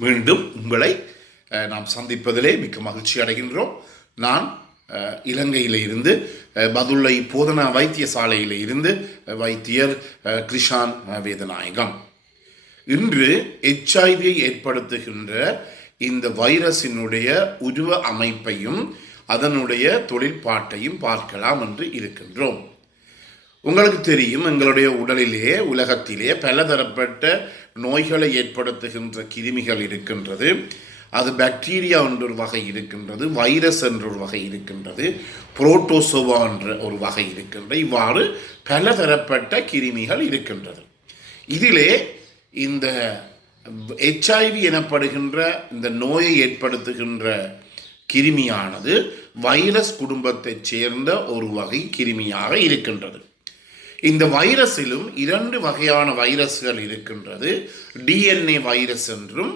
மீண்டும் உங்களை நாம் சந்திப்பதிலே மிக்க மகிழ்ச்சி அடைகின்றோம். நான் இலங்கையில் இருந்து பதுளை போதனா வைத்தியசாலையில் இருந்து வைத்தியர் கிருஷான் வேதநாயகம். இன்று HIV ஏற்படுத்துகின்ற இந்த வைரஸினுடைய உருவ அமைப்பையும் அதனுடைய தொழிற்பாட்டையும் பார்க்கலாம் என்று இருக்கின்றோம். உங்களுக்கு தெரியும், எங்களுடைய உடலிலே உலகத்திலே பலதரப்பட்ட நோய்களை ஏற்படுத்துகின்ற கிருமிகள் இருக்கின்றது. அது பாக்டீரியா என்ற ஒரு வகை இருக்கின்றது, வைரஸ் என்ற ஒரு வகை இருக்கின்றது, புரோட்டோசோவா என்ற ஒரு வகை இருக்கின்றது. இவ்வாறு பலதரப்பட்ட கிருமிகள் இருக்கின்றது. இதிலே இந்த HIV எனப்படுகின்ற இந்த நோயை ஏற்படுத்துகின்ற கிருமியானது வைரஸ் குடும்பத்தைச் சேர்ந்த ஒரு வகை கிருமியாக இருக்கின்றது. இந்த வைரஸிலும் 2 வகையான வைரஸ்கள் இருக்கின்றது. DNA வைரஸ் என்றும்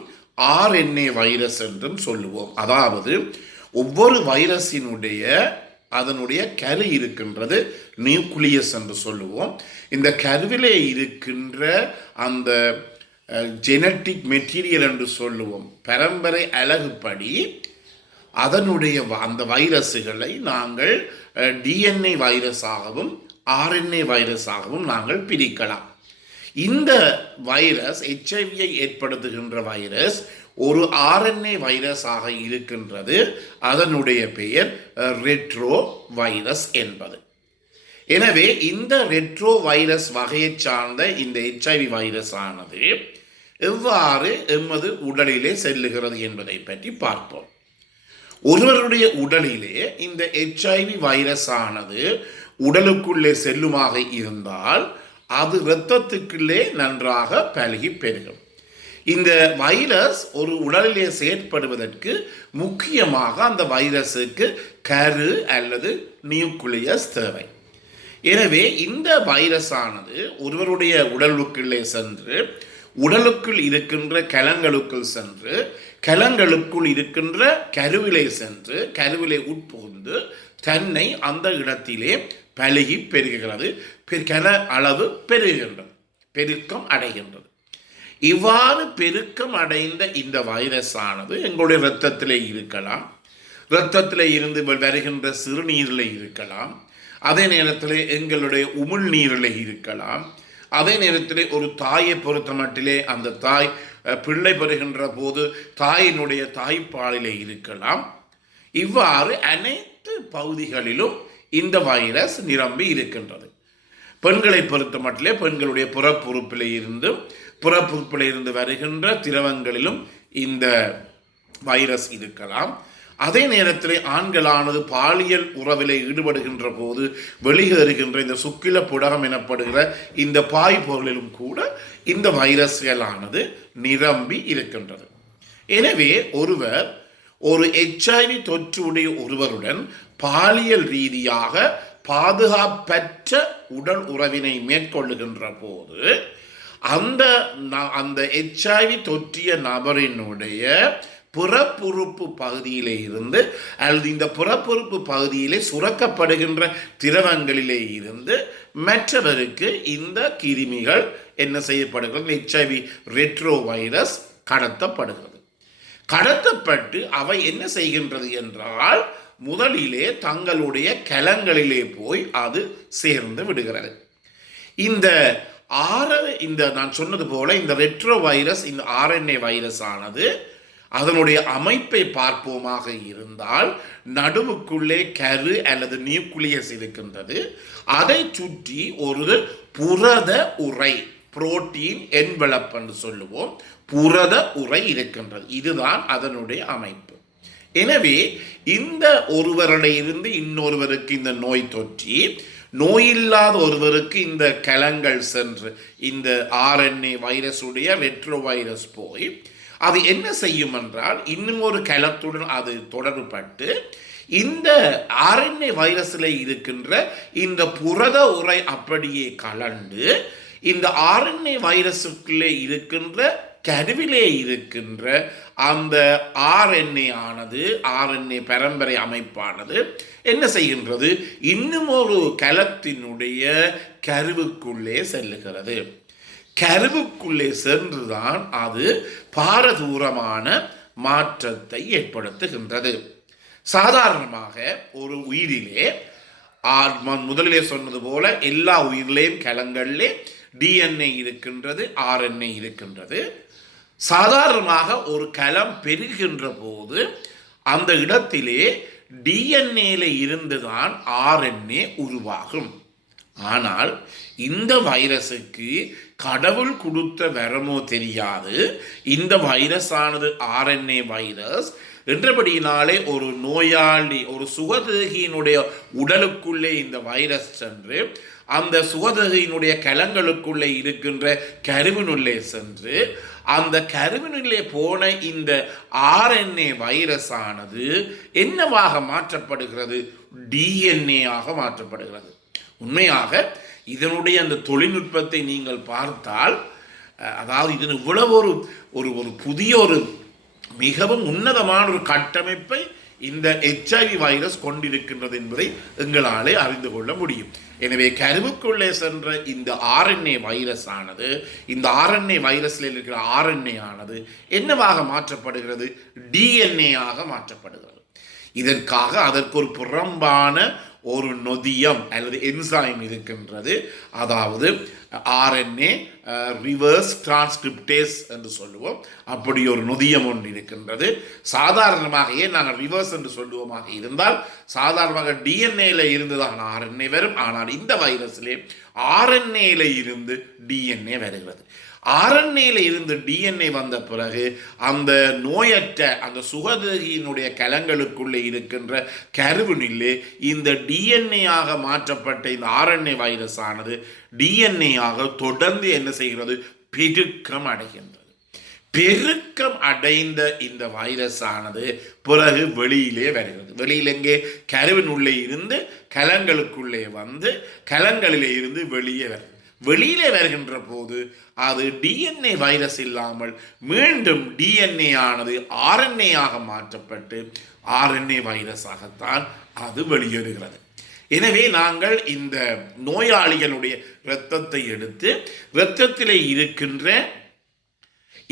RNA வைரஸ் என்றும் சொல்லுவோம். அதாவது ஒவ்வொரு வைரஸினுடைய அதனுடைய கரு இருக்கின்றது, நியூக்ளியஸ் என்று சொல்லுவோம். இந்த கருவிலே இருக்கின்ற அந்த ஜெனட்டிக் மெட்டீரியல் என்று சொல்லுவோம், பரம்பரை அலகுப்படி அதனுடைய அந்த வைரஸுகளை நாங்கள் DNA வைரஸாகவும் RNA வைரஸாகவும் நாங்கள் பிரிக்கலாம். இந்த வைரஸ் HIV ஏற்படுத்துகின்ற வைரஸ் ஒரு RNA வைரஸாக இருக்கின்றது. அதனுடைய பெயர் ரெட்ரோ வைரஸ் என்பது. எனவே இந்த ரெட்ரோ வைரஸ் வகையை சார்ந்த இந்த HIV வைரஸ் ஆனது எவ்வாறு எமது உடலிலே செல்லுகிறது என்பதை பற்றி பார்ப்போம். ஒருவருடைய உடலிலே இந்த HIV வைரஸ் ஆனது உடலுக்குள்ளே செல்லுமாக இருந்தால் அது இரத்தத்துக்குள்ளே நன்றாக பழகி பெருகும். இந்த வைரஸ் ஒரு உடலிலே செயற்படுவதற்கு முக்கியமாக அந்த வைரஸுக்கு கரு அல்லது நியூக்ளியஸ் தேவை. எனவே இந்த வைரஸ் ஆனது ஒருவருடைய உடலுக்குள்ளே சென்று உடலுக்குள் இருக்கின்ற கலங்களுக்குள் சென்று கலங்களுக்குள் இருக்கின்ற கருவிலை சென்று கருவிலை உட்புகுந்து தன்னை அந்த இடத்திலே பழகி பெருகுகிறது, கன அளவு பெருகுகின்றது, பெருக்கம் அடைகின்றது. இவ்வாறு பெருக்கம் அடைந்த இந்த வைரஸ் ஆனது எங்களுடைய இரத்தத்திலே இருக்கலாம், இரத்தத்திலே இருந்து வருகின்ற சிறுநீரில் இருக்கலாம், அதே நேரத்தில் எங்களுடைய உமிழ்நீரில் இருக்கலாம், அதே நேரத்தில் ஒரு தாயை பொறுத்த மட்டிலே அந்த தாய் பிள்ளை பெறுகின்ற போது தாயினுடைய தாய்ப்பாலிலே இருக்கலாம். இவ்வாறு அனைத்து பகுதிகளிலும் இந்த வைரஸ் நிரம்பி இருக்கின்றது. பெண்களை பொறுத்த மட்டிலே பெண்களுடைய புறப்புறுப்பிலே இருந்து வருகின்ற திரவங்களிலும் இந்த வைரஸ் இருக்கலாம். அதே நேரத்தில் ஆண்களானது பாலியல் உறவிலே ஈடுபடுகின்ற போது வெளியேறுகின்ற இந்த சுக்கில புடகம் எனப்படுகிற இந்த பாய் பொருளிலும் கூட இந்த வைரஸ்களானது நிரம்பி இருக்கின்றது. எனவே ஒருவர் ஒரு HIV தொற்றுடைய ஒருவருடன் பாலியல் ரீதியாக பாதுகாப்பற்ற உடல் உறவினை மேற்கொள்ளுகின்ற போது அந்த HIV தொற்றிய நபரினுடைய புறப்புறுப்பு பகுதியிலே இருந்து அல்லது இந்த புறப்புறுப்பு பகுதியிலே சுரக்கப்படுகின்ற திரவங்களிலே இருந்து மற்றவருக்கு இந்த கிருமிகள் என்ன செய்யப்படுகிறது, HIV ரெட்ரோ வைரஸ் கடத்தப்படுகிறது. கடத்தப்பட்டு அவை என்ன செய்கின்றது என்றால் முதலிலே தங்களுடைய கலங்களிலே போய் அது சேர்ந்து விடுகிறது. இந்த நான் சொன்னது போல இந்த ரெட்ரோ வைரஸ், இந்த RNA வைரஸ் ஆனது அதனுடைய அமைப்பை பார்ப்போமாக இருந்தால் நடுவுக்குள்ளே கரு அல்லது நியூக்ளியஸ் இருக்கின்றது. அதை சுற்றி ஒரு புரத உறை, புரோட்டீன் என்வெலப் என்று சொல்லுவோம், புரத உறை இருக்கின்றது. இதுதான் அதனுடைய அமைப்பு. எனவே இந்த ஒருவரிலிருந்து இன்னொருவருக்கு இந்த நோய் தொற்றி நோயில்லாத ஒருவருக்கு இந்த கலங்கள் சென்று இந்த RNA வைரஸுடைய ரெட்ரோ வைரஸ் போய் அது என்ன செய்யும் என்றால் இன்னும் ஒரு கலத்துடன் அது தொடர்புபட்டு இந்த RNA வைரஸில் இருக்கின்ற இந்த புரத உறை அப்படியே கலந்து இந்த RNA வைரஸுக்குள்ளே இருக்கின்ற கருவிலே இருக்கின்ற அந்த RNA பரம்பரை அமைப்பானது என்ன செய்கின்றது, இன்னும் ஒரு கலத்தினுடைய கருவுக்குள்ளே செல்லுகிறது. கருவுக்குள்ளே சென்றுதான் அது பாரதூரமான மாற்றத்தை ஏற்படுத்துகின்றது. சாதாரணமாக ஒரு உயிரிலே முதலிலே சொன்னது போல எல்லா உயிரிலேயும் கலங்களிலே டிஎன்ஏ இருக்கின்றது, ஆர்என்ஏ இருக்கின்றது. சாதாரணமாக ஒரு கலம் பெருகின்ற போது அந்த இடத்திலே டிஎன்ஏல இருந்துதான் ஆர்என்ஏ உருவாகும். ஆனால் இந்த வைரஸுக்கு கடவுள் கொடுத்த வரமோ தெரியாது, இந்த வைரஸானது ஆர்என்ஏ வைரஸ் என்றபடியினாலே ஒரு நோயாளி, ஒரு சுகதேகியினுடைய உடலுக்குள்ளே இந்த வைரஸ் சென்று அந்த சுகதேகியினுடைய கலங்களுக்குள்ளே இருக்கின்ற கருவினுள்ளே சென்று அந்த கருவினுள்ளே போன இந்த ஆர்என்ஏ வைரஸ் ஆனது என்னவாக மாற்றப்படுகிறது? டிஎன்ஏ ஆக மாற்றப்படுகிறது. உண்மையாக இதனுடைய அந்த தொழில்நுட்பத்தை நீங்கள் பார்த்தால், அதாவது இது இவ்வளவு ஒரு புதிய ஒரு மிகவும் உன்னதமான ஒரு கட்டமைப்பை இந்த HIV வைரஸ் கொண்டிருக்கின்றது என்பதை எங்களாலே அறிந்து கொள்ள முடியும். எனவே கருவுக்குள்ளே சென்ற இந்த ஆர்என்ஏ வைரஸ் ஆனது, இந்த ஆர்என்ஏ வைரஸில் இருக்கிற ஆர்என்ஏ ஆனது என்னவாக மாற்றப்படுகிறது? டிஎன்ஏ ஆக மாற்றப்படுகிறது. இதற்காக அதற்கு ஒரு புறம்பான ஒரு நொதியம் அல்லது என்சைம் இருக்கின்றது. அதாவது ஆர்என்ஏ ரிவர்ஸ் டிரான்ஸ்கிரிப்டேஸ் என்று சொல்லுவோம். அப்படி ஒரு நொதியம் ஒன்று இருக்கின்றது. சாதாரணமாக ஏன் நாங்கள் ரிவர்ஸ் என்று சொல்லுவோமாக இருந்தால், சாதாரணமாக டிஎன்ஏல இருந்து தான் ஆர்என்ஏ வரும். ஆனால் இந்த வைரஸிலே ஆர்என்ஏல இருந்து டிஎன்ஏ வருகிறது. ஆர்என்ஏல இருந்து டிஎன்ஏ வந்த பிறகு அந்த நோயற்ற அந்த சுகதேகியினுடைய கலங்களுக்குள்ளே இருக்கின்ற கருவினிலே இந்த டிஎன்ஏ ஆக மாற்றப்பட்ட இந்த ஆர்என்ஏ வைரஸ் ஆனது டிஎன்ஏ ஆக தொடர்ந்து என்ன செய்கிறது? பெருக்கம் அடைகின்றது. பெருக்கம் அடைந்த இந்த வைரஸ் ஆனது பிறகு வெளியிலே வருகிறது. வெளியில் எங்கே? கருவின் உள்ளே இருந்து கலங்களுக்குள்ளே வந்து கலங்களிலே இருந்து வெளியே வருகிறது. வெளியிலே வருகின்ற போது அது டிஎன்ஏ வைரஸ் இல்லாமல் மீண்டும் டிஎன்ஏ ஆனது ஆர்என்ஏ ஆக மாற்றப்பட்டு ஆர்என்ஏ வைரஸாகத்தான் அது வெளியேறுகிறது. எனவே நாங்கள் இந்த நோயாளிகளுடைய இரத்தத்தை எடுத்து இரத்தத்திலே இருக்கின்ற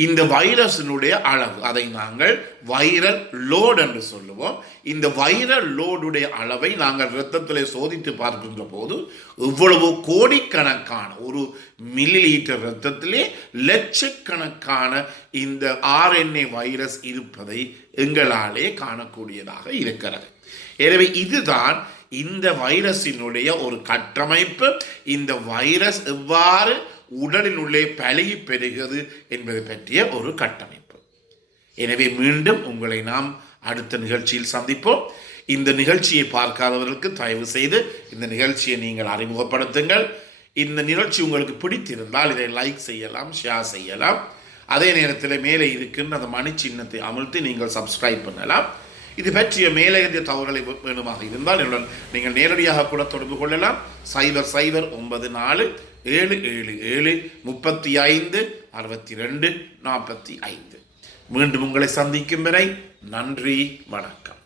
இந்த வைரஸினுடைய அளவு, அதை நாங்கள் வைரல் லோட் என்று சொல்லுவோம். இந்த வைரல் லோடுடைய அளவை நாங்கள் இரத்தத்திலே சோதித்து பார்க்கின்ற போது இவ்வளவு கோடிக்கணக்கான, ஒரு மில்லி லிட்டர் இரத்தத்திலே லட்சக்கணக்கான இந்த ஆர்என்ஏ வைரஸ் இருப்பதை எங்களாலே காணக்கூடியதாக இருக்கிறது. எனவே இதுதான் இந்த வைரஸினுடைய ஒரு கட்டமைப்பு. இந்த வைரஸ் எவ்வாறு உடலின் உள்ளே பழகி பெறுகிறது என்பதை பற்றிய ஒரு கட்டமைப்பு. எனவே மீண்டும் உங்களை நாம் அடுத்த நிகழ்ச்சியில் சந்திப்போம். இந்த நிகழ்ச்சியை பார்க்காதவர்களுக்கு தயவு செய்து இந்த நிகழ்ச்சியை நீங்கள் அறிமுகப்படுத்துங்கள். இந்த நிகழ்ச்சி உங்களுக்கு பிடித்திருந்தால் இதை லைக் செய்யலாம், ஷேர் செய்யலாம். அதே நேரத்தில் மேலே இருக்கின்ற அந்த மணி சின்னத்தை அமர்த்தி நீங்கள் சப்ஸ்கிரைப் பண்ணலாம். இது பற்றிய மேலதிக தகவல்களை வேணுமாக இருந்தால் என்னுடன் நீங்கள் நேரடியாக கூட தொடர்பு கொள்ளலாம். 009477756245. மீண்டும் உங்களை சந்திக்கும் வரை நன்றி, வணக்கம்.